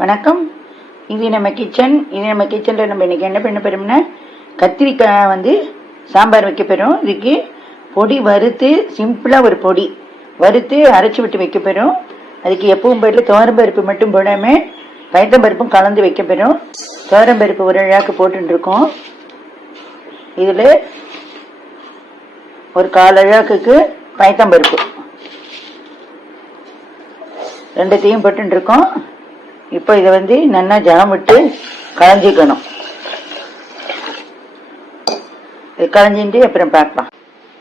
வணக்கம். இது நம்ம கிச்சன் இது நம்ம கிச்சனில் நம்ம இன்றைக்கி என்ன பண்ண போகிறோம்னா கத்திரிக்காய் வந்து சாம்பார் வைக்க போகிறோம் இதுக்கு பொடி வறுத்து சிம்பிளாக ஒரு பொடி வறுத்து அரைச்சி விட்டு வைக்க போகிறோம் அதுக்கு எப்பவும் போயிட்டு துவரம்பருப்பு மட்டும் போடாமல் பயத்தம்பருப்பும் கலந்து வைக்க போகிறோம் துவரம்பருப்பு ஒரு அழாக்கு போட்டுருக்கோம். இதில் ஒரு கால் அழாக்குக்கு பயத்தம்பருப்பு ரெண்டுத்தையும் போட்டுருக்கோம். இப்போ இதை வந்து நல்லா ஜலம் விட்டு களைஞ்சிக்கணும் இது களைஞ்சிட்டு அப்புறம் பார்க்கலாம்.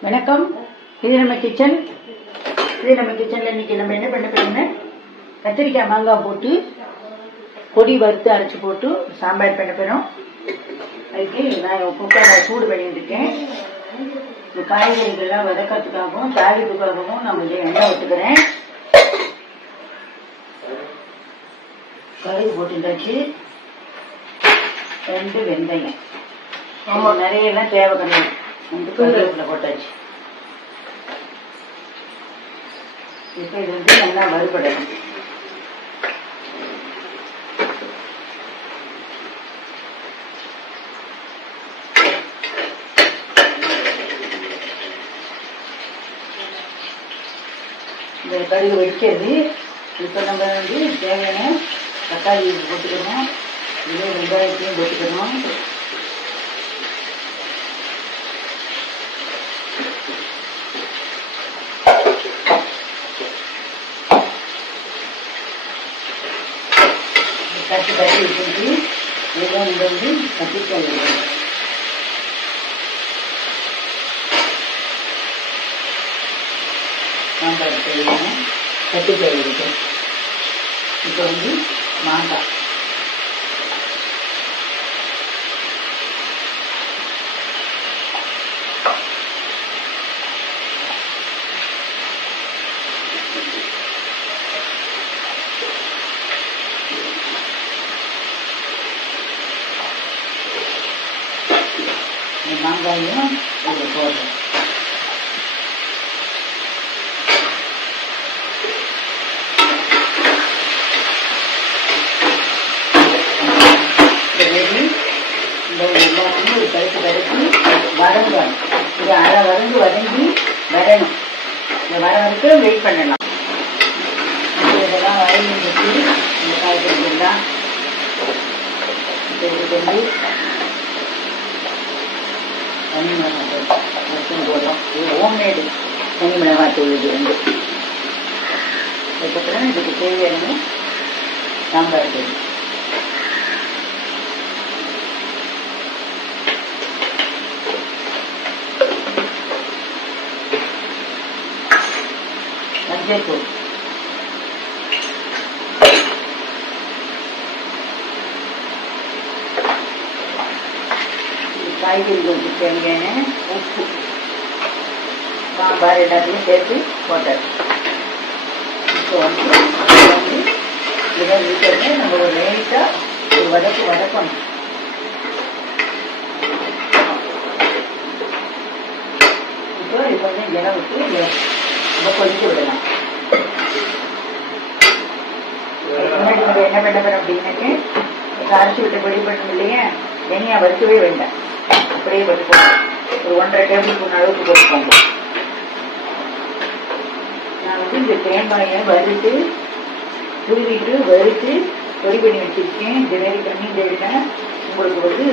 வணக்கம். இது நம்ம கிச்சன் இது நம்ம கிச்சனில் இன்னைக்கு நம்ம என்ன பண்ண போகிறோம்னா கத்திரிக்காய் மாங்காய் போட்டு பொடி வறுத்து அரைச்சி போட்டு சாம்பார் பண்ண போகிறோம் அதுக்கு நான் குக்கரை சூடு பண்ணிட்டு இருக்கேன். காய்கறிகள்லாம் வதக்கிறதுக்காகவும் தாளிப்புக்காகவும் நம்ம எண்ணெய் விட்டுக்கிறேன் கடுகு போட்டுட்டாச்சு. ரெண்டு வெந்தயம். ஆமா. நிறைய எல்லாம் தேவை கிடையாது. ரெண்டு கருவேப்பிலை போட்டாச்சு. இப்போ இது வந்து நல்லா வறுபடணும். இந்த கடுகு வெடிக்கிறது. இப்போ நம்ம வந்து தேவையான தக்காளி போட்டுக்கணும் இதே வெங்காயத்தையும் போட்டுக்கணும் தட்டி தட்டி வச்சுட்டு இதெல்லாம் நம்ம வந்து கத்திரிக்காய் சாம்பார் தேவையான கத்திரிக்காய் இப்போ வந்து மாங்காய் இந்த மாங்காயும் இதில் போடுறோம் இந்த வெள்ளி இந்த எல்லாத்தையும் ஒரு கருத்து கருத்து வதங்கணும். இது அரை வதங்கு வதங்கி வரணும். இந்த வர வரைக்கும் வெயிட் பண்ணலாம் இதெல்லாம் வதங்கி இந்த காய்கறி எல்லாம் தனி மிளகாய் மட்டும் இது ஹோம்மேடு தனி மிளகாய் தூள் இது வந்து அதுக்கப்புறம் இதுக்கு தேவையான சாம்பார் தூள் மஞ்சள் காய்கறி கொஞ்சம் தேங்காய் உப்பு. சாம்பார் எல்லாத்தையும் சேர்த்து போட்டார் இப்போ வந்து இதை வந்து இதை வீட்டை நம்ம ஒரு லேட்டாக ஒரு வதக்கு வதக்கணும். இப்போ இது வந்து இடம் விட்டு நம்ம கொதிக்க விடலாம் முன்னாடி நம்ம என்ன பண்ணவர் போறோம் அப்படின்னாக்க அரைச்சி விட்டு பொடி பண்ணும் இல்லையா? எண்ணெயை வறுக்கவே வேண்டாம். அப்படியே வறுக்கணும். ஒரு ஒன்றரை டேபிள் ஸ்பூன் அளவுக்கு போட்டுக்கோங்க நான் வந்து இந்த தேங்காயை வறுத்து துருவிட்டு வறுத்து பொடி பண்ணி வச்சிருக்கேன். இந்த மாதிரி பண்ணி தேடினா உங்களுக்கு வந்து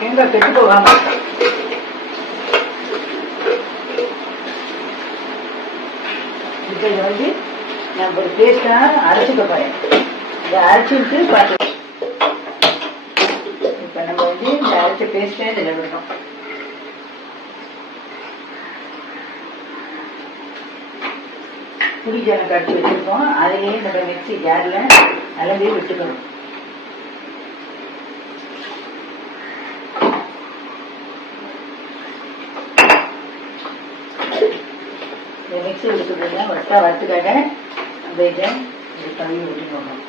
தேங்காய் கெட்டு போகாம இருக்கும். இப்போ வந்து நான் ஒரு பேஸ்ட்டாக அரைச்சிக்க போறேன். இதை அரைச்சிட்டு பார்த்து இப்போ நம்ம வந்து இந்த அரைச்ச பேஸ்ட்டை இதில் விடுறோம் புளி ஜலம் கட்டி வச்சிருக்கோம் அதையே நம்ம மிக்ஸி ஜாரில் அளவே விட்டுக்கணும். இந்த மிக்ஸி விட்டுக்கிறதுல ஒட்டா வறுத்துக்காக அந்த இதை இது கழுவி விட்டுக்கணும்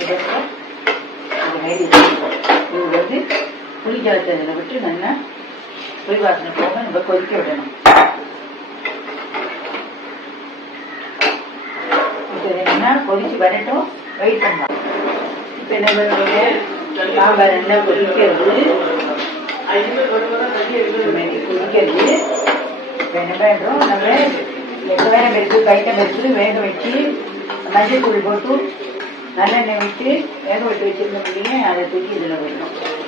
இதுக்கு இது மாதிரி வச்சுக்கணும். இது வந்து புளி ஜலத்தை விட்டு நல்லா புளி வாசனை போக நம்ம கொதிக்க விடணும் ஏன்னா கொதிச்சு வரட்டும் வெயிட் பண்ணலாம் இப்போ என்ன சாம்பார் நல்லா கொதிக்கிறது கொதிக்கிறது இப்போ என்ன பண்ணுறோம் நம்ம எத்தனை பருப்பு கைட்ட பருப்பு வேக வச்சு மஞ்சள் தூள் போட்டு நல்லெண்ணெய் விட்டு வேக விட்டு வச்சிருந்தோம் இல்லைங்க அதை தூக்கி இதில் விடணும்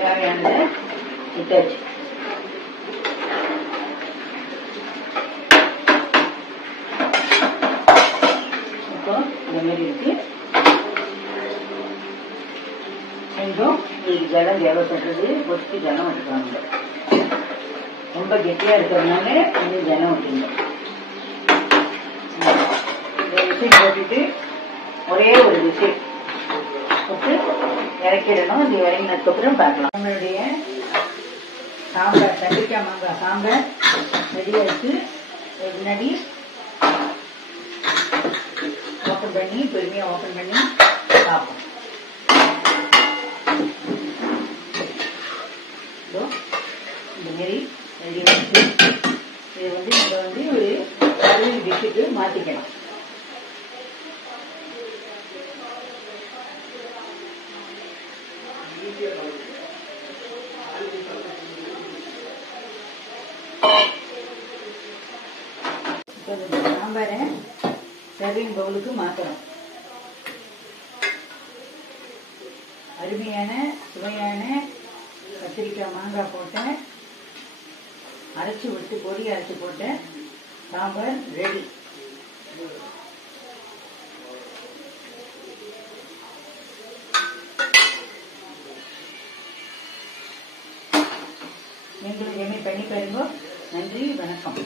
தேவையானதை விட்டாச்சு இப்போ இந்த மாதிரி இருக்கு. கொஞ்சம் இதுக்கு ஜலம் தேவைப்படுறது கொஸ்து ஜலம் விட்டுக்காங்க ரொம்ப கெட்டியாக இருக்கிறதுனால கொஞ்சம் ஜலம் விட்டுங்க விசில் போட்டுட்டு ஒரே ஒரு விசில் இறக்கிடணும். இது இறங்கினதுக்கப்புறம் பார்க்கலாம். நம்மளுடைய சாம்பார் கண்டிக்காய் மாங்காய் சாம்பார் ரெடியாக இருக்குது முன்னாடி ஓப்பன் பண்ணி பொறுமையாக ஓப்பன் பண்ணி பார்ப்போம் இதோ இந்த மாரி ரெடி வச்சு இது வந்து நம்ம வந்து ஒரு சர்வீஸ் டிஷ்ஷுக்கு மாற்றிக்கலாம் இப்போ இந்த சாம்பாரை சர்விங் பவுலுக்கு மாற்றணும் அருமையான சுவையான கத்திரிக்காய் மாங்காய் போட்டேன் அரைச்சி விட்டு பொடி அரைச்சி போட்டேன் சாம்பார் ரெடி. நீங்களும் ஜெமி பண்ணி பாருங்க நன்றி வணக்கம்.